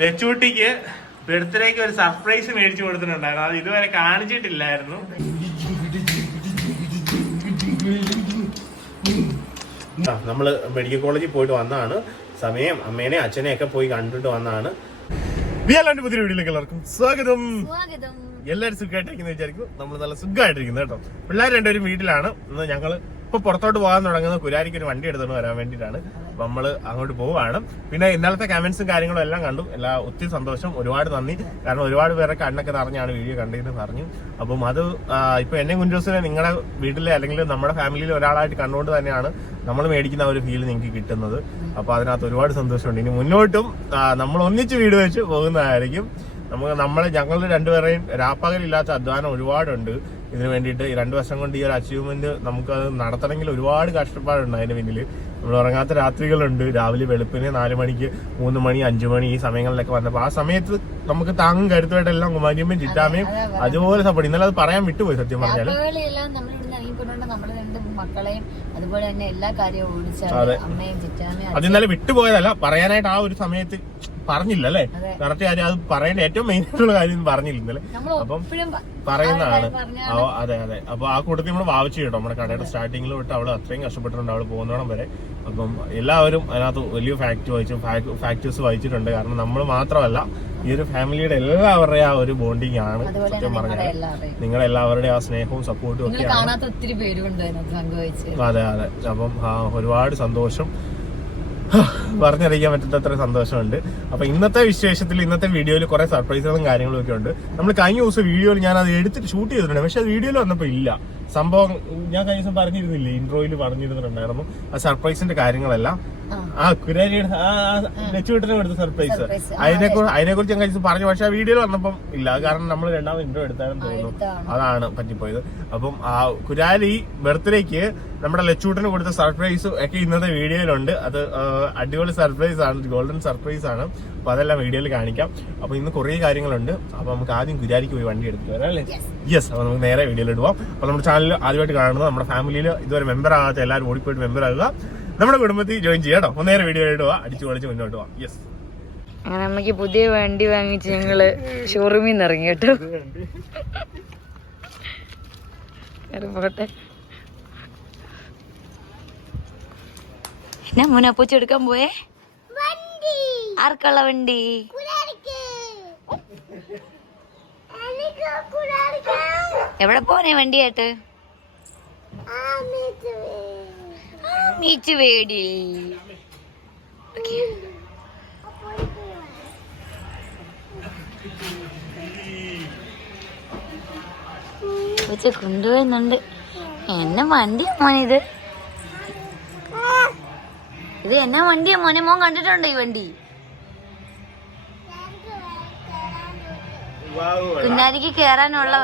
ലച്ചൂട്ടിക്ക് ബർത്ത്ഡേക്ക് ഒരു സർപ്രൈസ് മേടിച്ചു കൊടുത്തിട്ടുണ്ടായിരുന്നു. അത് ഇതുവരെ കാണിച്ചിട്ടില്ലായിരുന്നു. നമ്മൾ നമ്മൾ മെഡിക്കൽ കോളേജിൽ പോയിട്ട് വന്നാണ്. സമയം അമ്മേനെ അച്ഛനെ ഒക്കെ പോയി കണ്ടിട്ട് വന്നാണ്. പുതിയ വീഡിയോയിലേക്ക് എല്ലാവർക്കും സ്വാഗതം. സ്വാഗതം. എല്ലാവരും സുഖമായിട്ടിരിക്കുന്നു വിചാരിക്കും നമ്മൾ നല്ല സുഖമായിട്ടിരിക്കുന്നു കേട്ടോ. പിള്ളേർ രണ്ടുപേരും വീട്ടിലാണ്. ഇന്ന് ഞങ്ങൾ ഇപ്പൊ പുറത്തോട്ട് പോകാൻ തുടങ്ങുന്ന കുരാരിക്ക് ഒരു വണ്ടി എടുത്തോണ്ട് വരാൻ വേണ്ടിയിട്ടാണ്. നമ്മൾ അങ്ങോട്ട് പോവാണ്. പിന്നെ ഇന്നലത്തെ കമന്റ്സും കാര്യങ്ങളും എല്ലാം കണ്ടു. എല്ലാ ഒത്തിരി സന്തോഷം. ഒരുപാട് നന്ദി. കാരണം ഒരുപാട് പേരെ കണ്ണൊക്കെ നിറഞ്ഞാണ് വീഡിയോ കണ്ടതെന്ന് പറഞ്ഞു. അപ്പം അത് ഇപ്പൊ എന്നെ കുഞ്ചോസിനെ നിങ്ങളുടെ വീട്ടിലെ അല്ലെങ്കിൽ നമ്മുടെ ഫാമിലിയിൽ ഒരാളായിട്ട് കണ്ടുകൊണ്ട് തന്നെയാണ് നമ്മൾ മേടിക്കുന്ന ഒരു ഫീൽ നിങ്ങൾക്ക് കിട്ടുന്നത്. അപ്പൊ അതിനകത്ത് ഒരുപാട് സന്തോഷമുണ്ട്. ഇനി മുന്നോട്ടും നമ്മൾ ഒന്നിച്ച് വീട് വെച്ച് പോകുന്നതായിരിക്കും. നമുക്ക് നമ്മളെ ഞങ്ങൾ രണ്ടുപേരെയും രാപ്പകലില്ലാത്ത അധ്വാനം ഒരുപാടുണ്ട്. ഇതിനു വേണ്ടിയിട്ട് ഈ രണ്ട് വർഷം കൊണ്ട് ഈ ഒരു അച്ചീവ്മെന്റ് നമുക്ക് അത് നടത്തണമെങ്കിൽ ഒരുപാട് കഷ്ടപ്പാടുണ്ട് അതിന് പിന്നിൽ. നമ്മൾ ഉറങ്ങാത്ത രാത്രികളുണ്ട്. രാവിലെ വെളുപ്പിന് നാല് മണിക്ക് മൂന്ന് മണി അഞ്ചു മണി ഈ സമയങ്ങളിലൊക്കെ വന്നപ്പോൾ ആ സമയത്ത് നമുക്ക് താങ്ങും കരുത്തുമായിട്ടെല്ലാം കുമാരിയമ്മയും ചിറ്റാമ്മയും അതുപോലെ സപ്പോർട്ട് ഇന്നലെ അത് പറയാൻ വിട്ടുപോയി സത്യം പറഞ്ഞാൽ അത് ഇന്നലെ വിട്ടുപോയതല്ല. പറയാനായിട്ട് ആ ഒരു സമയത്ത് പറഞ്ഞില്ല അല്ലേ. കറക്റ്റ് കാര്യം അത് പറയേണ്ട ഏറ്റവും മെയിൻ ആയിട്ടുള്ള കാര്യം പറഞ്ഞില്ല ഇന്നലെ അപ്പം പറയുന്നതാണ്. അതെ അതെ. അപ്പൊ ആ കൂട്ടത്തിൽ നമ്മൾ വാവിച്ചു കേട്ടോ. നമ്മുടെ കടയുടെ സ്റ്റാർട്ടിങ്ങിൽ തൊട്ട് അവൾ അത്രയും കഷ്ടപ്പെട്ടിട്ടുണ്ട് അവൾ പോകുന്നോണം വരെ. അപ്പം എല്ലാവരും അതിനകത്ത് വലിയ ഫാക്ട് വായിച്ചു ഫാക്ടേഴ്സ് വായിച്ചിട്ടുണ്ട്. കാരണം നമ്മൾ മാത്രമല്ല ഈ ഒരു ഫാമിലിയുടെ എല്ലാവരുടെയും ആ ഒരു ബോണ്ടിങ് ആണ് സത്യം പറഞ്ഞത് പറഞ്ഞാൽ നിങ്ങളുടെ എല്ലാവരെയും ആ സ്നേഹവും സപ്പോർട്ടും ഒക്കെ അതെ അതെ. അപ്പം ഒരുപാട് സന്തോഷം. പറഞ്ഞറിയിക്കാൻ പറ്റാത്തത്ര സന്തോഷമുണ്ട്. അപ്പൊ ഇന്നത്തെ വിശേഷത്തിൽ ഇന്നത്തെ വീഡിയോയിൽ കുറെ സർപ്രൈസുകളും കാര്യങ്ങളും ഒക്കെ ഉണ്ട്. നമ്മൾ കഴിഞ്ഞ ദിവസം വീഡിയോയിൽ ഞാൻ അത് എടുത്തിട്ട് ഷൂട്ട് ചെയ്തിട്ടുണ്ട്. പക്ഷെ അത് വീഡിയോയിൽ വന്നപ്പോൾ ഇല്ല. സംഭവം ഞാൻ കഴിഞ്ഞ ദിവസം പറഞ്ഞിരുന്നില്ലേ ഇൻട്രോയിൽ പറഞ്ഞിരുന്നിട്ടുണ്ടായിരുന്നു. ആ സർപ്രൈസിന്റെ കാര്യങ്ങളെല്ലാം. ആ. കുരാരിയുടെ ലച്ചുവിട്ടിനും എടുത്ത സർപ്രൈസ് അതിനെ അതിനെ കുറിച്ച് ഞാൻ കഴിച്ച് പറഞ്ഞു പക്ഷെ ആ വീഡിയോയിൽ വന്നപ്പം ഇല്ല. കാരണം നമ്മൾ രണ്ടാമത് ഇൻട്രോ എടുത്താലും തോന്നുന്നു അതാണ് പറ്റിപ്പോയത്. അപ്പം ആ കുരാലി ബർത്ത്ഡേക്ക് നമ്മുടെ ലച്ചൂട്ടിന് കൊടുത്ത സർപ്രൈസ് ഒക്കെ ഇന്നത്തെ വീഡിയോയിലുണ്ട്. അത് അടിപൊളി സർപ്രൈസ് ആണ്. ഗോൾഡൻ സർപ്രൈസ് ആണ്. അപ്പൊ അതെല്ലാം വീഡിയോയിൽ കാണിക്കാം. അപ്പൊ ഇന്ന് കുറേ കാര്യങ്ങളുണ്ട്. അപ്പൊ നമുക്ക് ആദ്യം കുരാലിക്ക് പോയി വണ്ടി എടുത്ത് വരാം അല്ലേ? യെസ് അപ്പോൾ നമുക്ക് നേരെ വീഡിയോയിൽ ഇടുവാം. അപ്പോൾ നമ്മുടെ ചാനൽ ആദ്യമായിട്ട് കാണുന്നത് നമ്മുടെ ഫാമിലിയിൽ ഇതുവരെ മെമ്പർ ആകാത്ത എല്ലാവരും ഓടിപ്പോയിട്ട് മെമ്പർ ആകുക. നമ്മുടെ കുടുംബത്തിൽ ജോയിൻ ചെയ്യാം കേട്ടോ. അപ്പോൾ നേരെ വീഡിയോ ഇടുക അടിച്ചു പൊളിച്ച് മുന്നോട്ട് പോവാം. യെസ് അങ്ങനെ അമ്മയ്ക്ക് പുതിയ വണ്ടി വാങ്ങിച്ച് ഞങ്ങൾ ഷോറൂമിൽ നിന്ന് ഇറങ്ങി കേട്ടോ. പോട്ടെ. ഞാൻ മോനെ പൂച്ച എടുക്കാൻ പോയേ? ആർക്കുള്ള വണ്ടി? എവിടെ പോനെ വണ്ടിയായിട്ട്? മീച്ച് വേടി. പൂച്ച കൊണ്ടുപോകുന്നുണ്ട്. എന്നെ വണ്ടിയാ മോനെ ഇത്. ഇത് എന്നാ വണ്ടിയാ മോനെ. മോൻ കണ്ടിട്ടുണ്ടോ ഈ വണ്ടി? കുഞ്ഞാരിക്ക് കേറാനുള്ള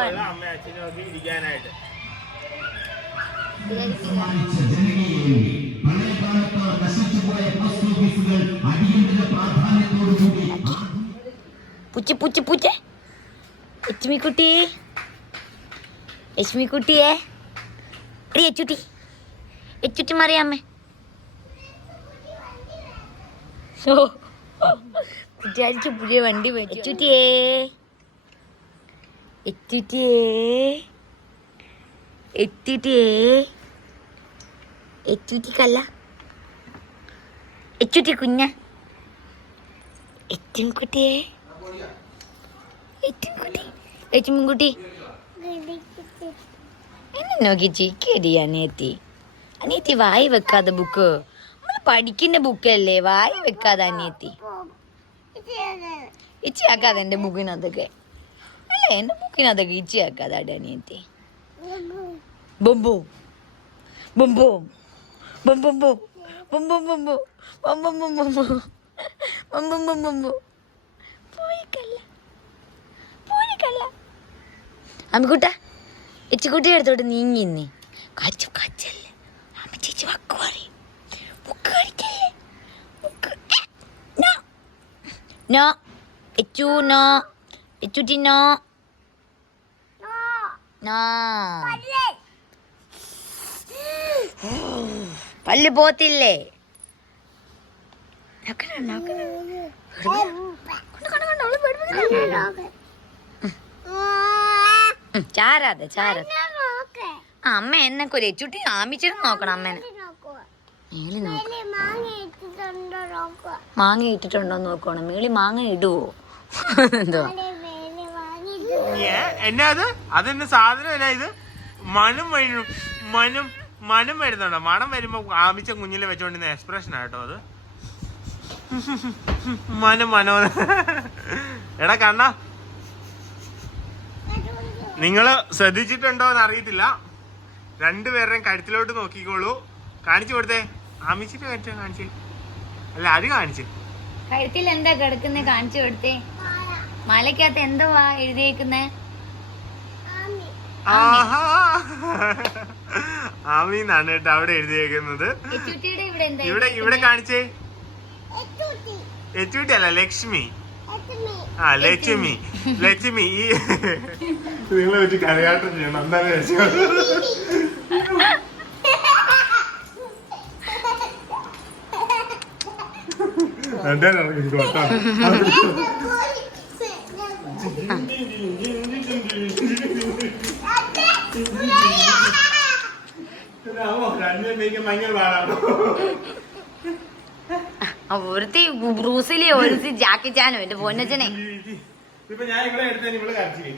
പുച്ചി പുച്ച പുച്ച. ലക്ഷ്മിക്കുട്ടി. ലക്ഷ്മിക്കുട്ടിയെ. എടി എച്ചുട്ടി. എച്ചുട്ടി മറിയാമ്മേ. വിചാരിച്ചു പുതിയ വണ്ടി പോയി എച്ചുട്ടിയേ. എച്ചുട്ടിയേ എച്ചുട്ടിയേ എച്ചുട്ടിക്കല്ല എച്ചുട്ടി കുഞ്ഞ. എച്ചുംകുട്ടിയേ എച്ചുംകുട്ടി എച്ചുമുൻകുട്ടി എന്നെ നോക്കി ചിക്കടി അനിയത്തി. അനിയത്തി വായി വെക്കാതെ ബുക്ക്. നമ്മൾ പഠിക്കുന്ന ബുക്കല്ലേ? വായി വെക്കാതെ അനിയത്തി. ഇച്ചിയാക്കാതെ എന്റെ ബുക്കിനകത്തൊക്കെ. എന്റെ ബുക്കിനകത്തൊക്കെ ഇച്ചിയാക്കാതെ അടി അനിയത്തി. ബൊമ്പോ ബൊമ്പോ ബൊമ്പൊമ്പോ ബൊമ്പൊമ്പൊമ്പോ ബൊമ്പൊമ്പൊമ്പോ ബൊമ്പൊമ്പൊമ്പോ പോയിക്കല്ല. പോയിക്കല്ല. അമ്മിക്കുട്ട എച്ചിക്കുട്ടി അടുത്തോട്ട് നീങ്ങിന്നേ കച്ചു കച്ചല്ലേ അമ്മ ചേച്ചി വക്ക് പറയും. ബുക്ക് കഴിക്കല്ലേ ബുക്ക് നോ. നോ. എച്ചു നോ. എച്ചുട്ടി നോ. പല്ല്. പോത്തില്ലേ? ചാരാതെ ചാരാതെ. ആ, അമ്മ എന്നെ കൊല്ലേ ചുട്ടി ആമിച്ചിട്ട് നോക്കണം അമ്മേനെ. മേളി നോക്ക. മാങ്ങ ഇട്ടിട്ടുണ്ടോ നോക്കണം മേളി മാങ്ങ ഇടുവോ? എന്തുവാ എന്നാ അത്? അതെന്നെ അല്ല ഇത്? മണം വരും മനം മനം വരുന്നുണ്ടോ? മണം വരുമ്പോ ആമിച്ച കുഞ്ഞിലെ വെച്ചോണ്ടിരുന്ന എക്സ്പ്രഷൻ ആട്ടോ അത്. മനം മനോ എടാ കണ്ണ. നിങ്ങൾ ശ്രദ്ധിച്ചിട്ടുണ്ടോ എന്ന് അറിയത്തില്ല. രണ്ടുപേരുടെയും കഴുത്തിലോട്ട് നോക്കിക്കോളൂ. കാണിച്ചു കൊടുത്തേ. ആമിച്ചിട്ട് കാണിച്ചു. അല്ല അത് കാണിച്ചേ. കഴുത്തിൽ എന്താ കിടക്കുന്നേ കാണിച്ചു കൊടുത്തേ. മലക്കകത്ത് എന്തുവാ എഴുതിയേക്കുന്നേ? ആഹാ. ആമീന്നാണ് കേട്ടോ അവിടെ എഴുതിയേക്കുന്നത്. ഇവിടെ എന്താ ഇവിടെ ഇവിടെ കാണിച്ചേ. എച്ചൂട്ടി. അല്ല ലക്ഷ്മി. ആ ലക്ഷ്മി. ലക്ഷ്മി. ഈ നിങ്ങളെ വെച്ച് കരയാട്ടം ചെയ്യണം. എന്തായാലും രസം. എന്തായാലും ഇറങ്ങി കേട്ടോ. ഇതാവോ, രണ്ടുപേരും മേയ്ക്കാൻ ഭയങ്കര പാടാണോ ആ, ഒരുത്തി ബ്രൂസിലി ഒരുത്തി ജാക്കി ചാനോ എന്റെ പൊന്നച്ചനെ ഇപ്പൊ ഞാൻ ഇവിടെ എടുത്താൽ ഇവിടെ കരച്ചില്ലേ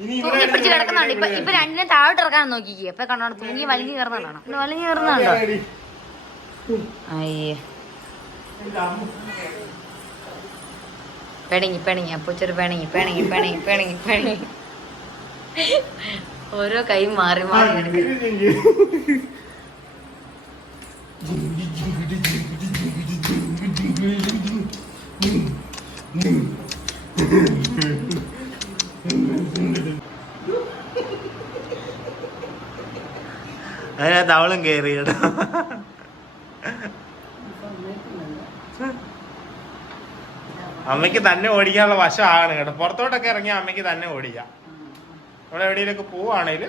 ഇനി ഇവിടെ തൂങ്ങി പിടിച്ച് എടുത്താൽ കിടക്കുന്നുണ്ട്. ഇപ്പൊ ഇപ്പൊ രണ്ടിനെ താഴോട്ട് ഇറക്കാൻ നോക്കിക്കേ. ഇപ്പൊ കണ്ടോ തൂങ്ങി വലിഞ്ഞു കയറുന്നതാണോ. വലിഞ്ഞു കയറുന്നുണ്ടോ കരടി. അയ്യേ. പിണങ്ങി പിണങ്ങി. അപ്പൊച്ചൊരു പിണങ്ങി പിണങ്ങി പിണങ്ങി പിണങ്ങി പിണങ്ങി. ഓരോ കൈ മാറി മാറി അതിനകത്ത് അവളും കയറി കേട്ടോ. അമ്മയ്ക്ക് തന്നെ ഓടിക്കാനുള്ള വശമാണ് കേട്ടോ. പുറത്തോട്ടൊക്കെ ഇറങ്ങി അമ്മയ്ക്ക് തന്നെ ഓടിക്കാം. നമ്മൾ എവിടെയെങ്കിലൊക്കെ പോവാണേൽ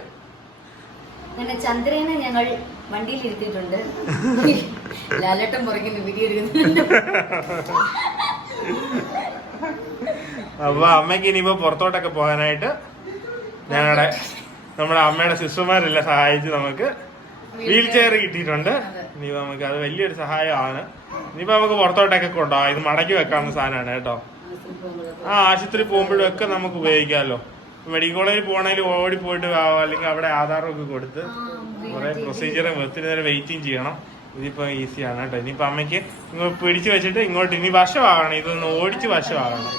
ചന്ദ്രനെ ഞങ്ങൾ വണ്ടിയിൽ ഇരുത്തിയിട്ടുണ്ട്. ലാലട്ടം പുറകിൽ വീഡിയോ അപ്പൊ അമ്മയ്ക്ക് ഇനിയിപ്പോ പുറത്തോട്ടൊക്കെ പോകാനായിട്ട് ഞങ്ങളുടെ നമ്മുടെ അമ്മയുടെ സിസ്റ്റർമാരെല്ലാം സഹായിച്ച് നമുക്ക് വീൽ ചെയർ കിട്ടിയിട്ടുണ്ട്. ഇനിയിപ്പോ നമുക്ക് അത് വലിയൊരു സഹായമാണ്. ഇനിയിപ്പോ നമുക്ക് പുറത്തോട്ടൊക്കെ കൊണ്ടുപോകാം ഇത് മടക്കി വെക്കാവുന്ന സാധനമാണ് കേട്ടോ. ആ ആശുപത്രി പോകുമ്പോഴും ഒക്കെ നമുക്ക് ഉപയോഗിക്കാമല്ലോ മെഡിക്കൽ കോളേജിൽ പോകണമെങ്കിൽ ഓടി പോയിട്ട് അല്ലെങ്കിൽ അവിടെ ആധാറൊക്കെ കൊടുത്ത് കുറെ പ്രൊസീജിയർ ഒത്തിരി നേരം വെയിറ്റിംഗ് ചെയ്യണം. ഇതിപ്പോ ഈസിയാണ് കേട്ടോ. ഇനിയിപ്പോ അമ്മയ്ക്ക് ഇങ്ങോട്ട് പിടിച്ചു വെച്ചിട്ട് ഇങ്ങോട്ട് ഇനി വശമാകണം. ഇതൊന്ന് ഓടിച്ച് വശമാകണം.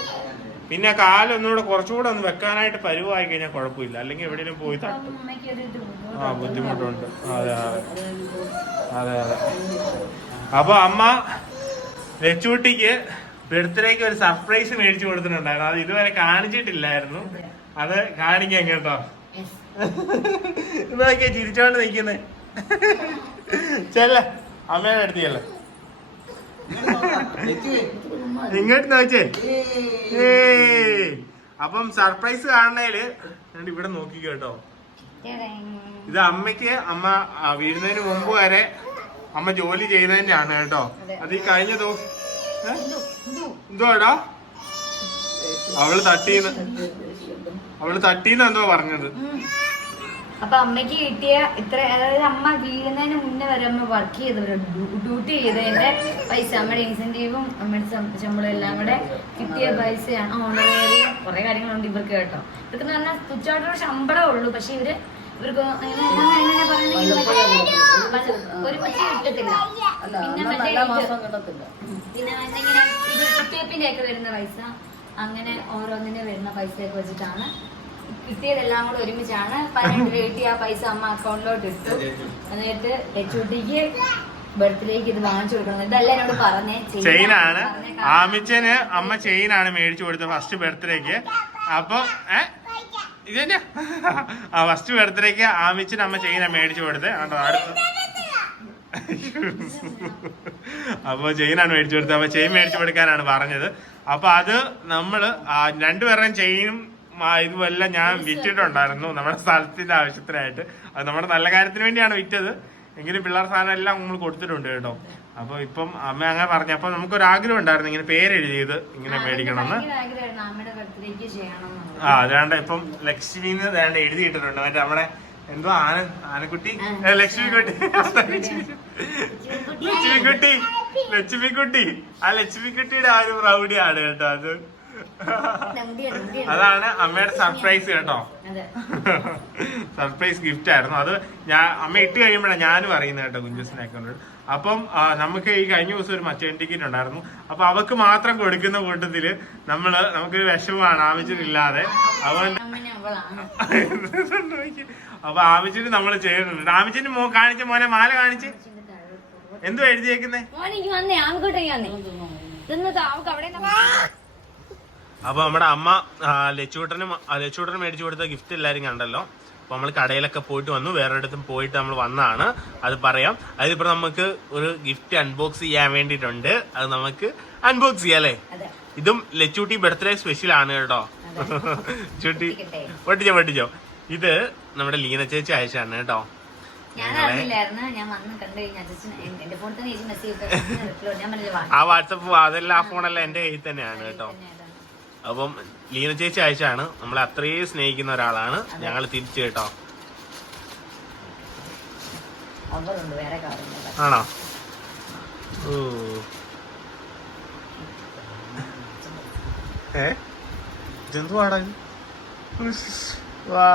പിന്നെ കാലൊന്നുകൂടെ കുറച്ചുകൂടെ ഒന്ന് വെക്കാനായിട്ട് പരുവായി കഴിഞ്ഞാൽ കുഴപ്പമില്ല. അല്ലെങ്കിൽ എവിടെയെങ്കിലും പോയി തട്ടും. ആ ബുദ്ധിമുട്ടുണ്ട്. അതെ അതെ. അതെ അതെ. അപ്പൊ അമ്മ ലച്ചൂട്ടിക്ക് ബർത്ത്ഡേക്ക് ഒരു സർപ്രൈസ് മേടിച്ചു കൊടുത്തിട്ടുണ്ടായിരുന്നു. അത് ഇതുവരെ കാണിച്ചിട്ടില്ലായിരുന്നു. അത്. കാണിക്കാം കേട്ടോ. ഇതൊക്കെ ചിരിച്ചോണ്ട് നിൽക്കുന്നേ. ചെല്ല. അമ്മയുടെ അടുത്തിയല്ലേ ഇങ്ങോട്ട് നോക്കിയേ. ഏ അപ്പം സർപ്രൈസ് കാണണേൽ ഞാൻ ഇവിടെ നോക്കി കേട്ടോ. ഇത് അമ്മയ്ക്ക് അമ്മ വീഴുന്നതിന് മുമ്പ് വരെ അമ്മ ജോലി ചെയ്തതിന്റെ കേട്ടോ. അത് ഈ കഴിഞ്ഞ ദിവസം എന്തോ എന്തുവാടാ? അവൾ തട്ടീന്ന് അവൾ തട്ടീന്ന് എന്തോ പറഞ്ഞത്. അപ്പൊ അമ്മയ്ക്ക് കിട്ടിയ ഇത്ര അതായത് അമ്മ വീഴുന്നതിന് മുന്നേ വരെ അമ്മ വർക്ക് ചെയ്തവരുണ്ട് ഡ്യൂട്ടി ചെയ്തതിന്റെ പൈസ അമ്മയുടെ ഇൻസെന്റീവും അമ്മയുടെ ശമ്പളം എല്ലാം കൂടെ കിട്ടിയ പൈസയാണ്. ഓണറേറിയം കുറെ കാര്യങ്ങളുണ്ട് ഇവർക്ക് കേട്ടോ. ഇവർക്ക് എന്ന് പറഞ്ഞാൽ തുച്ഛമായിട്ടൊരു ശമ്പളം ഉള്ളൂ. പക്ഷെ ഇവർ ഇവർക്ക് എങ്ങനെ- ഒരു പക്ഷെ കിട്ടത്തില്ല. പിന്നെ മറ്റേ പിന്നെ എന്തെങ്കിലും ഇത് കുത്തിവെപ്പിന്റെ ഒക്കെ വരുന്ന പൈസ അങ്ങനെ ഓരോന്നിനെ വരുന്ന പൈസയൊക്കെ വെച്ചിട്ടാണ് കിട്ടിയതെല്ലാം കൂടെ ഒരുമിച്ചാണ്. പതിനെട്ട് രൂപ കിട്ടി ആ പൈസ അമ്മ അക്കൗണ്ടിലോട്ട് ഇട്ടു. എന്നിട്ട് എച്ച് എച്ചുട്ടിക്ക് ബർത്ത്ഡേക്ക് ഇത് വാങ്ങിച്ചു കൊടുക്കണം. ഇതല്ല എന്നോട് പറഞ്ഞേ. ചെയിനാണ്. ആമിച്ചന് അമ്മ ചെയിനാണ് മേടിച്ചു കൊടുത്തത് ഫസ്റ്റ് ബർത്ത്ഡേക്ക് അപ്പൊ ഇതന്നെ? ആ ഫസ്റ്റ് ബർത്ത്ഡേക്ക് ആമിച്ചന് അമ്മ ചെയിനാണ് മേടിച്ചു കൊടുത്തത്. കണ്ടോ അടുത്ത അപ്പൊ ചെയിനാണ് മേടിച്ചു കൊടുത്തത്. അപ്പൊ ചെയിൻ മേടിച്ചു കൊടുക്കാനാണ് പറഞ്ഞത്. അപ്പൊ അത് നമ്മൾ ആ രണ്ടുപേരുടെയും ചെയിനും ഇതുമെല്ലാം ഞാൻ വിറ്റിട്ടുണ്ടായിരുന്നു നമ്മുടെ സ്ഥലത്തിന്റെ ആവശ്യത്തിനായിട്ട്. അത് നമ്മുടെ നല്ല കാര്യത്തിന് വേണ്ടിയാണ് വിറ്റത്. എങ്കിലും പിള്ളേർ സാധനം എല്ലാം നമ്മൾ കൊടുത്തിട്ടുണ്ട് കേട്ടോ. അപ്പൊ ഇപ്പം അമ്മ അങ്ങനെ പറഞ്ഞു. അപ്പൊ നമുക്കൊരു ആഗ്രഹം ഉണ്ടായിരുന്നു ഇങ്ങനെ പേരെഴുതിയത് ഇങ്ങനെ മേടിക്കണമെന്ന്. ആ അതാണ്ട് ഇപ്പം ലക്ഷ്മിന്ന് വേണ്ട എഴുതിയിട്ടുണ്ട് മറ്റേ നമ്മുടെ എന്തോ ആന ആനക്കുട്ടി? ലക്ഷ്മി കുട്ടി ലക്ഷ്മിക്കുട്ടി. ലക്ഷ്മിക്കുട്ടി. ആ ലക്ഷ്മിക്കുട്ടിയുടെ ആ ഒരു പ്രൗഢിയാണ് കേട്ടോ അത്. അതാണ് അമ്മയുടെ സർപ്രൈസ് കേട്ടോ. സർപ്രൈസ് ഗിഫ്റ്റ് ആയിരുന്നു. അത് ഞാൻ അമ്മ ഇട്ട് കഴിയുമ്പോഴാണ് ഞാനും അറിയുന്നത് കേട്ടോ കുഞ്ചുസിനെ അക്കൗണ്ടിൽ അപ്പം നമുക്ക് ഈ കഴിഞ്ഞ ദിവസം ഒരു മറ്റേ ടിക്കറ്റ് ഉണ്ടായിരുന്നു. അപ്പൊ അവക്ക് മാത്രം കൊടുക്കുന്ന കൂട്ടത്തിൽ നമ്മൾ നമുക്കൊരു വിഷമമാണ് ആവശ്യമില്ലാതെ. അവളാണ്. അപ്പൊ ആവശ്യത്തിന് നമ്മൾ ചെയ്യുന്നുണ്ട് ആവശ്യത്തിന് മോ കാണിച്ച മോനെ മാല കാണിച്ച്. എന്തോ എഴുതിയേക്കുന്നേ? മോനെ ഇങ്ങ് വന്നേ അങ്ങോട്ട് ഇങ്ങ് വന്നേ ഇതൊന്ന് താവക്ക് അവിടെ നിന്ന് അപ്പൊ നമ്മുടെ അമ്മ ലച്ചുവിട്ടനും ലച്ചൂട്ടനും ലച്ചൂട്ടനും മേടിച്ചു കൊടുത്ത ഗിഫ്റ്റ് എല്ലാരും കണ്ടല്ലോ. അപ്പൊ നമ്മൾ കടയിലൊക്കെ പോയിട്ട് വന്നു. വേറെ ഇടത്തും പോയിട്ട് നമ്മൾ വന്നതാണ് അത് പറയാം. അതിപ്പോ നമുക്ക് ഒരു ഗിഫ്റ്റ് അൺബോക്സ് ചെയ്യാൻ വേണ്ടിയിട്ടുണ്ട്. അത് നമുക്ക് അൺബോക്സ് ചെയ്യാം അല്ലേ? ഇതും ലച്ചൂട്ടി ബർത്ത്ഡേ സ്പെഷ്യൽ ആണ് കേട്ടോ. ചുട്ടി. പൊട്ടിച്ചോ പൊട്ടിച്ചോ ഇത് നമ്മുടെ ലീന ചേച്ചി അയച്ചാണ് കേട്ടോ. ആ വാട്സപ്പ് അതെല്ലാം ആ ഫോണെല്ലാം എന്റെ കയ്യിൽ തന്നെയാണ് കേട്ടോ. അപ്പം ലീന ചേച്ചി അയച്ചാണ്. നമ്മളെ അത്രയും സ്നേഹിക്കുന്ന ഒരാളാണ്. ഞങ്ങൾ തിരിച്ചു കേട്ടോ. ആണോ? ഓ. ഏ? ജന്തുവാടാ വാ.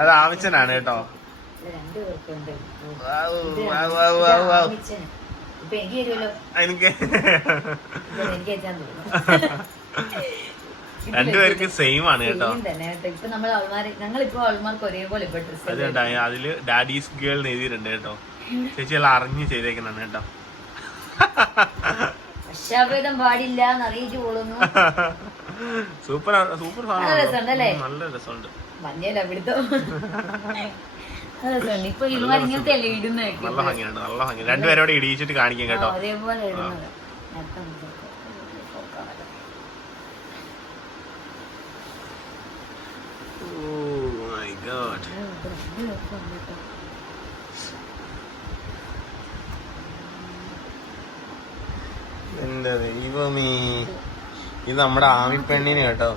അത് ആവശ്യനാണ് കേട്ടോ. എനിക്ക് രണ്ടുപേർക്ക് സെയിം ആണ് കേട്ടോ. അതുകൊണ്ടാണ് ഇപ്പൊ നമ്മൾ ഞങ്ങളിപ്പോ അവൾമാർക്ക് ഒരേപോലെ അതിൽ ഡാഡീസ് ഗേൾ എഴുതിയിട്ടുണ്ട് കേട്ടോ. ചേച്ചി എല്ലാം അറിഞ്ഞ് ചെയ്തേക്കുന്നതാണ് കേട്ടോ. പാടില്ല പോകുന്നു സൂപ്പർ സൂപ്പർ നല്ല രസമുണ്ട്. മഞ്ഞല്ല ഇവിടുത്തെ നല്ല ഭംഗിയുണ്ട് നല്ല ഭംഗി രണ്ടുപേരോടെ ഇടിയിച്ചിട്ട് കാണിക്കാം കേട്ടോ. അതേപോലെ god. എന്റെ ദൈവമേ? ഇത് നമ്മുടെ ആമി പെണ്ണിന് കേട്ടോ.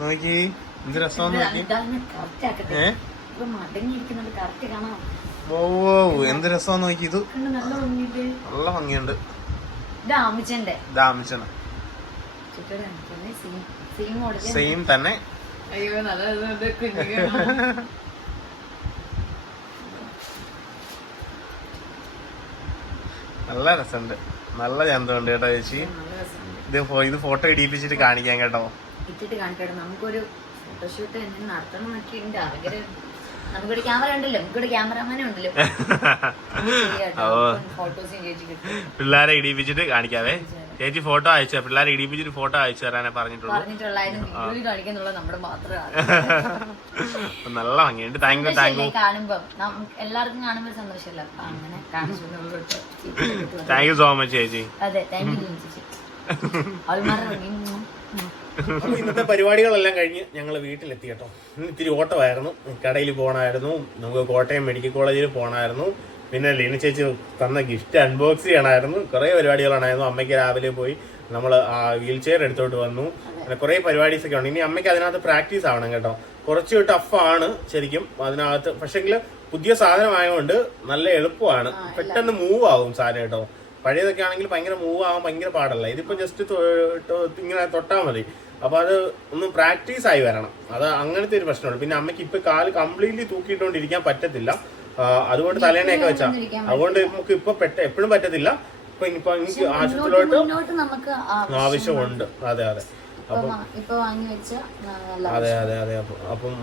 നോക്കി. എന്ത് രസം നോക്കി. ഏ? ഓ ഓ എന്ത് രസം നോക്കി. ഇത് നല്ല ഭംഗിയുണ്ട്. സെയിം തന്നെ. അയ്യോ നല്ല നല്ല രസമുണ്ട്. നല്ല ചന്തമുണ്ട് കേട്ടോ ചേച്ചി. ഇത് ഇത് ഫോട്ടോ ഇടിയിപ്പിച്ചിട്ട് കാണിക്കാൻ കേട്ടോ. ഇട്ടിട്ട് കാണിക്കട്ടെ നമുക്കൊരു ഫോട്ടോഷൂട്ട് തന്നെ നടത്തണം എന്നൊക്കെ ഉണ്ട് ആഗ്രഹം നമുക്കൊരു ക്യാമറ ഉണ്ടല്ലോ. നമുക്കൊരു ക്യാമറമാനും ഉണ്ടല്ലോ. ഓ. ഫോട്ടോസും ചേച്ചി കിട്ടും പിള്ളേരെ ഇടിയിപ്പിച്ചിട്ട് കാണിക്കാവേ. ചേച്ചി ഫോട്ടോ അയച്ചു പിള്ളേരെ ഇടിപ്പിച്ചൊരു ഫോട്ടോ അയച്ചു തരാനേ പറഞ്ഞിട്ടുള്ളൂ. നല്ല ഭംഗിയുണ്ട് താങ്ക് യു താങ്ക് യു എല്ലാവർക്കും സന്തോഷമല്ല? താങ്ക് യു സോ മച്ച് ചേച്ചി. അപ്പൊ ഇന്നത്തെ പരിപാടികളെല്ലാം കഴിഞ്ഞ് ഞങ്ങൾ വീട്ടിലെത്തി കേട്ടോ. ഇത്തിരി ഓട്ടമായിരുന്നു. കടയിൽ പോകണമായിരുന്നു നമുക്ക് കോട്ടയം മെഡിക്കൽ കോളേജിൽ പോകണമായിരുന്നു പിന്നെ ലീന ചേച്ചി തന്ന ഗിഫ്റ്റ് അൺബോക്സ് ചെയ്യണമായിരുന്നു കുറേ പരിപാടികളാണായിരുന്നു. അമ്മയ്ക്ക് രാവിലെ പോയി നമ്മൾ വീൽ ചെയർ എടുത്തോട്ട് വന്നു. അങ്ങനെ കുറേ പരിപാടീസ് ഒക്കെ ഉണ്ട്. ഇനി അമ്മയ്ക്ക് അതിനകത്ത് പ്രാക്ടീസ് ആവണം കേട്ടോ. കുറച്ച് ടഫാണ് ശരിക്കും അതിനകത്ത്. പക്ഷെങ്കിൽ പുതിയ സാധനമായതുകൊണ്ട് നല്ല എളുപ്പമാണ്. പെട്ടെന്ന് മൂവ് ആവും സാധനം കേട്ടോ. പഴയതൊക്കെ ആണെങ്കിൽ ഭയങ്കര മൂവ് ആവാൻ ഭയങ്കര പാടല്ല. ഇതിപ്പോ ജസ്റ്റ് ഇങ്ങനെ തൊട്ടാൽ മതി. അപ്പൊ അത് ഒന്ന് പ്രാക്ടീസ് ആയി വരണം. അത് അങ്ങനത്തെ ഒരു പ്രശ്നമുള്ളൂ പിന്നെ അമ്മയ്ക്ക് ഇപ്പൊ കാൽ കംപ്ലീറ്റ്ലി തൂക്കിയിട്ടുകൊണ്ടിരിക്കാൻ പറ്റത്തില്ല. അതുകൊണ്ട് തലേണയൊക്കെ വെച്ചാ. അതുകൊണ്ട് നമുക്ക് ഇപ്പൊ പെട്ട എപ്പോഴും പറ്റത്തില്ല. ഇപ്പൊ ഇനിയിപ്പോ എനിക്ക് ആശുപത്രിയിലോട്ട് ആവശ്യമുണ്ട്. അതെ അതെ. അതെ അതെ അതെ. അപ്പം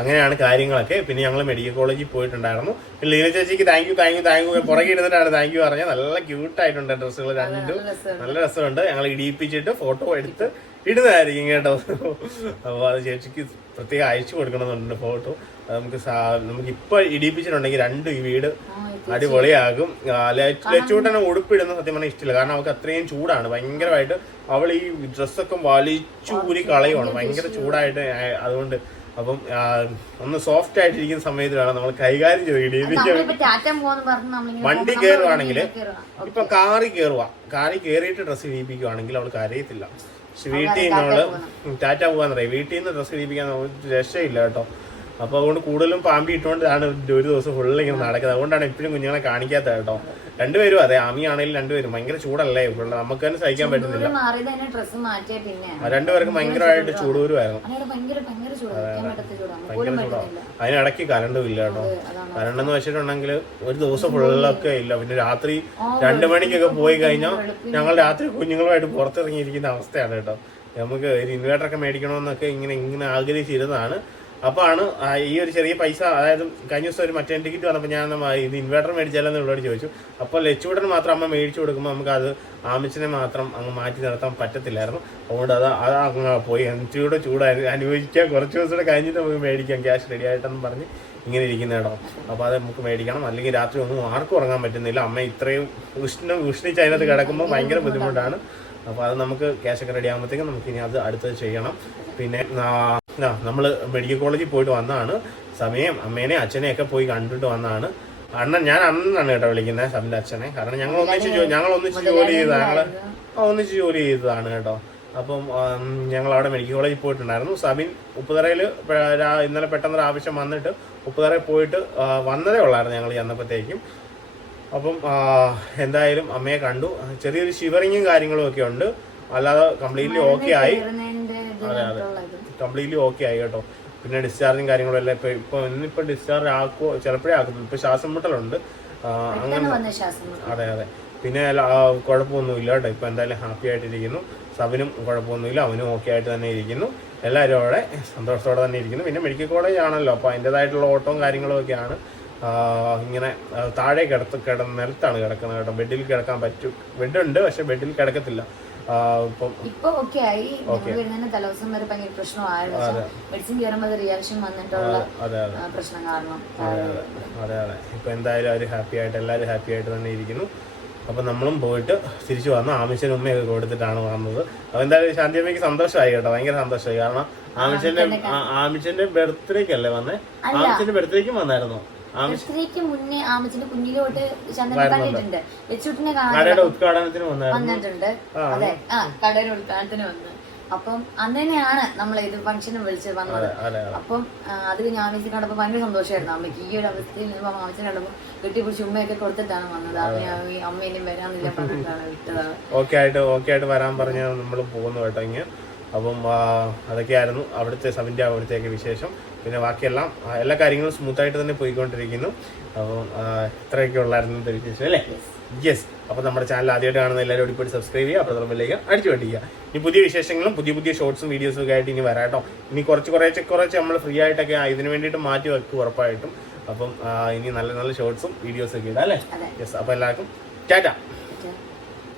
അങ്ങനെയാണ് കാര്യങ്ങളൊക്കെ. പിന്നെ ഞങ്ങൾ മെഡിക്കൽ കോളേജിൽ പോയിട്ടുണ്ടായിരുന്നു. ലീന ചേച്ചിക്ക് thank you thank you thank you പുറകെ ഇരുന്നിട്ടാണ് താങ്ക് യു പറഞ്ഞത്. നല്ല ക്യൂട്ട് ആയിട്ടുണ്ട് ഡ്രസ്സുകൾ രണ്ടും. നല്ല രസമുണ്ട്. ഞങ്ങൾ ഇടിയിപ്പിച്ചിട്ട് ഫോട്ടോ എടുത്ത് ഇടുന്നതായിരിക്കും കേട്ടോ. അപ്പോൾ അത് ചേച്ചിക്ക് പ്രത്യേകം അയച്ചു കൊടുക്കണമെന്നുണ്ട് ഫോട്ടോ നമുക്ക് നമുക്ക് ഇപ്പൊ ഇടിപ്പിച്ചിട്ടുണ്ടെങ്കിൽ രണ്ടും ഈ വീട് അടിപൊളിയാകും. ലച്ചൂട്ടനെ ഉടുപ്പിടുന്ന സത്യം പറഞ്ഞാൽ ഇഷ്ടമില്ല കാരണം അവൾക്ക് അത്രയും ചൂടാണ്. ഭയങ്കരമായിട്ട് അവൾ ഈ ഡ്രസ്സൊക്കെ വലിച്ചൂരി കളയുവാണ്. ഭയങ്കര ചൂടായിട്ട് അതുകൊണ്ട് അപ്പം ഒന്ന് സോഫ്റ്റ് ആയിട്ടിരിക്കുന്ന സമയത്ത് വേണം നമ്മൾ കൈകാര്യം ചെയ്ത് വണ്ടി. കയറുവാണെങ്കിൽ. ഇപ്പൊ കാറി കയറുക കാറി കയറിയിട്ട് ഡ്രസ്സ് ഇടിപ്പിക്കുവാണെങ്കിൽ അവൾക്ക് അറിയത്തില്ല പക്ഷെ വീട്ടിൽ നിന്ന് അവൾ ടാറ്റ പോകാന്ന് പറയും. വീട്ടിൽ നിന്ന് ഡ്രസ്സ് ഇടിപ്പിക്കാൻ രക്ഷയില്ല കേട്ടോ. അപ്പൊ അതുകൊണ്ട് കൂടുതലും പാമ്പി ഇട്ടുകൊണ്ടാണ് ഒരു ദിവസം ഫുള്ള് ഇങ്ങനെ നടക്കുന്നത്. അതുകൊണ്ടാണ് എപ്പോഴും കുഞ്ഞുങ്ങളെ കാണിക്കാത്ത കേട്ടോ. രണ്ടുപേരും അതെ ആമി ആണെങ്കിലും രണ്ടുപേരും. ഭയങ്കര ചൂടല്ലേ? ഇവിടെ നമുക്ക് തന്നെ സഹിക്കാൻ പറ്റുന്നില്ല. രണ്ടുപേർക്കും ഭയങ്കരമായിട്ട് ചൂടൂരുമായിരുന്നു. ഭയങ്കര ചൂട്. അതിനിടയ്ക്ക് കറണ്ടും ഇല്ല കേട്ടോ. കറണ്ട് എന്ന് വെച്ചിട്ടുണ്ടെങ്കിൽ ഒരു ദിവസം ഫുള്ളൊക്കെ ഇല്ല. പിന്നെ രാത്രി രണ്ടു മണിക്കൊക്കെ പോയി കഴിഞ്ഞാൽ ഞങ്ങൾ രാത്രി കുഞ്ഞുങ്ങളുമായിട്ട് പുറത്തിറങ്ങിയിരിക്കുന്ന അവസ്ഥയാണ് കേട്ടോ. നമുക്ക് ഒരു ഇൻവേർട്ടർ ഒക്കെ മേടിക്കണമെന്നൊക്കെ ഇങ്ങനെ ഇങ്ങനെ ആഗ്രഹിച്ചിരുന്നതാണ്. അപ്പാണ് ഈ ഒരു ചെറിയ പൈസ അതായത് കഴിഞ്ഞ ദിവസം ഒരു മറ്റേ ടിക്കറ്റ് വന്നപ്പോൾ ഞാൻ ഇത് ഇൻവേർട്ടർ മേടിച്ചാലെന്ന് ഉള്ളവർ ചോദിച്ചു. അപ്പോൾ ലച്ചുവിടൻ മാത്രം അമ്മ മേടിച്ചു കൊടുക്കുമ്പോൾ നമുക്ക് അത് ആമിച്ചിനെ മാത്രം അങ്ങ് മാറ്റി നിർത്താൻ പറ്റത്തില്ലായിരുന്നു. അതുകൊണ്ട് അത് അത് അങ്ങ് പോയി. ചൂട് ചൂടായി അനുഭവിക്കാൻ കുറച്ച് ദിവസം കൂടെ കഴിഞ്ഞിട്ട് നമുക്ക് മേടിക്കാം. ക്യാഷ് റെഡി ആയിട്ടെന്ന് പറഞ്ഞ് ഇങ്ങനെ ഇരിക്കുന്ന ഇടം അപ്പോൾ അത് നമുക്ക് മേടിക്കണം. അല്ലെങ്കിൽ രാത്രി ഒന്നും ആർക്കും ഉറങ്ങാൻ പറ്റുന്നില്ല. അമ്മ ഇത്രയും ഉഷ്ണം ഉഷ്ണിച്ച് അതിനകത്ത് കിടക്കുമ്പോൾ ഭയങ്കര ബുദ്ധിമുട്ടാണ്. അപ്പോൾ അത് നമുക്ക് ക്യാഷ് ഒക്കെ റെഡി ആകുമ്പോഴത്തേക്കും നമുക്ക് ഇനി അത് അടുത്തത് ചെയ്യണം. പിന്നെ നമ്മൾ മെഡിക്കൽ കോളേജിൽ പോയിട്ട് വന്നതാണ് സമയം അമ്മേനെ അച്ഛനെ ഒക്കെ പോയി കണ്ടിട്ട് വന്നതാണ് അണ്ണൻ ഞാൻ അണ്ണനാണ് കേട്ടോ വിളിക്കുന്നത് സമിന്റെ അച്ഛനെ. കാരണം ഞങ്ങൾ ഒന്നിച്ച് ഞങ്ങൾ ഒന്നിച്ച് ജോലി ചെയ്തതാണ്. ഒന്നിച്ച് ജോലി ചെയ്തതാണ് കേട്ടോ. അപ്പം ഞങ്ങൾ അവിടെ മെഡിക്കൽ കോളേജിൽ പോയിട്ടുണ്ടായിരുന്നു. സബിൻ ഉപ്പുതറയിൽ ഇന്നലെ പെട്ടെന്നൊരു ആവശ്യം വന്നിട്ട് ഉപ്പുതറയിൽ പോയിട്ട് വന്നതേ ഉള്ളായിരുന്നു ഞങ്ങൾ ചെന്നപ്പോഴത്തേക്കും അപ്പം എന്തായാലും അമ്മയെ കണ്ടു. ചെറിയൊരു ഷിവറിങ്ങും കാര്യങ്ങളും ഒക്കെ ഉണ്ട്. അല്ലാതെ കംപ്ലീറ്റ്ലി ഓക്കെ ആയി. കേറുന്നതിന്റെ അതെ കംപ്ലീറ്റ്ലി ഓക്കെ ആയി കേട്ടോ. പിന്നെ ഡിസ്ചാർജും കാര്യങ്ങളും എല്ലാം ഇപ്പൊ ഇപ്പൊ ഇന്നിപ്പോ ഡിസ്ചാർജ് ആക്കുവോ ചിലപ്പോഴേ ആക്കുന്നു. ഇപ്പൊ ശ്വാസം മുട്ടലുണ്ട്. അങ്ങനെ അതെ അതെ. പിന്നെ കുഴപ്പമൊന്നും ഇല്ല കുഴപ്പമൊന്നുമില്ല കേട്ടോ. ഇപ്പൊ എന്തായാലും ഹാപ്പി ആയിട്ടിരിക്കുന്നു. സബിനും കുഴപ്പമൊന്നുമില്ല. അവനും ഓക്കെ ആയിട്ട് തന്നെ ഇരിക്കുന്നു. എല്ലാവരും അവിടെ സന്തോഷത്തോടെ തന്നെ ഇരിക്കുന്നു. പിന്നെ മെഡിക്കൽ കോളേജ് ആണല്ലോ. അപ്പോൾ അതിന്റെതായിട്ടുള്ള ഓട്ടവും കാര്യങ്ങളും ഒക്കെയാണ്. ഇങ്ങനെ താഴെ കിടത്ത് കിടന്ന് നിലത്താണ് കിടക്കുന്നത് കേട്ടോ. ബെഡിൽ കിടക്കാൻ പറ്റും. ബെഡുണ്ട് പക്ഷെ ബെഡിൽ കിടക്കത്തില്ല. ഇപ്പം ഓക്കെ ആയി. വരുന്നതിന് തലേദിവസം വരെ ഭയങ്കര പ്രശ്നമായിരുന്നു. മെഡിസിൻ കയറുമ്പോൾ റിയാക്ഷൻ വന്നിട്ടുള്ള പ്രശ്നം കാരണം. അതെ അതെ ഇപ്പൊ എന്തായാലും അവർ ഹാപ്പി ആയിട്ട് എല്ലാവരും ഹാപ്പി ആയിട്ട് തന്നെ ഇരിക്കുന്നു. അപ്പൊ നമ്മളും പോയിട്ട് തിരിച്ചു വന്നു ആമിച്ചനും ഉമ്മയൊക്കെ കൊടുത്തിട്ടാണ് വന്നത്. അപ്പൊ എന്തായാലും ശാന്തി അമ്മയ്ക്ക് സന്തോഷമായി കേട്ടോ. ഭയങ്കര സന്തോഷമായി. കാരണം ആമിച്ചന്റെ ആമിഷന്റെ ആമിച്ചന്റെ ബർത്ത്ഡേക്ക് അല്ലേ. വന്നേ ആമിച്ചന്റെ ബർത്ത്ഡേക്കും വന്നായിരുന്നു? ഇത്രയ്ക്ക് മുന്നേ ആമച്ചിന്റെ കുഞ്ഞിലോട്ട് ചന്ദ്രനെ കണ്ടിട്ടുണ്ട്. വെച്ചുട്ടിനെ കാണാൻ കടയുടെ ഉദ്ഘാടനത്തിന് വന്നിട്ടുണ്ട്. അതെ ആ കടയുടെ ഉദ്ഘാടനത്തിന് വന്ന്. അപ്പം അന്ന് തന്നെയാണ് നമ്മൾ ഇത് ഫംഗ്ഷനും വിളിച്ച് വന്നത്. അപ്പം അത് ഞാൻ അമ്മച്ചി കണ്ടപ്പോൾ ഭയങ്കര സന്തോഷമായിരുന്നു അമ്മയ്ക്ക് ഈ ഒരു അവസ്ഥയിൽ നിന്ന് അമ്മച്ചിനെ കണ്ടപ്പോൾ കെട്ടിപ്പിടിച്ച് ഉമ്മയൊക്കെ കൊടുത്തിട്ടാണ് വന്നത്. അമ്മ അമ്മ ഇനി വരാന്നില്ല പറഞ്ഞിട്ടാണ് വിട്ടതാണ് ഓക്കെ ആയിട്ട് ഓക്കെ ആയിട്ട് വരാൻ പറഞ്ഞ് നമ്മൾ പോകുന്നു കേട്ടോ ഇങ്ങ്. അപ്പം അതൊക്കെയായിരുന്നു അവിടുത്തെ സബിന്റെ അവിടുത്തെയൊക്കെ വിശേഷം. പിന്നെ ബാക്കിയെല്ലാം എല്ലാ കാര്യങ്ങളും സ്മൂത്ത് ആയിട്ട് തന്നെ പോയിക്കൊണ്ടിരിക്കുന്നു. അപ്പം ഇത്രയൊക്കെ ഉള്ളായിരുന്നു വിശേഷം അല്ലേ? യെസ് അപ്പോൾ നമ്മുടെ ചാനൽ ആദ്യമായിട്ട് കാണുന്ന എല്ലാവരും ഓടിപ്പോയി സബ്സ്ക്രൈബ് ചെയ്യുക അപ്പോൾ നമ്മളിലേക്ക് അടിച്ചു പഠിക്കുക ഇനി പുതിയ വിശേഷങ്ങളും പുതിയ പുതിയ ഷോർട്സും വീഡിയോസും ഒക്കെ ആയിട്ട് ഇനി വരാട്ടോ ഇനി കുറച്ച് കുറേശ്ശെ കുറച്ച് നമ്മൾ ഫ്രീ ആയിട്ടൊക്കെ ഇതിന് വേണ്ടിയിട്ട് മാറ്റി വെക്കും ഉറപ്പായിട്ടും. അപ്പം ഇനി നല്ല നല്ല ഷോർട്സും വീഡിയോസും ഒക്കെ ഇടാം അല്ലേ? യെസ് അപ്പോൾ എല്ലാവർക്കും ടാറ്റ.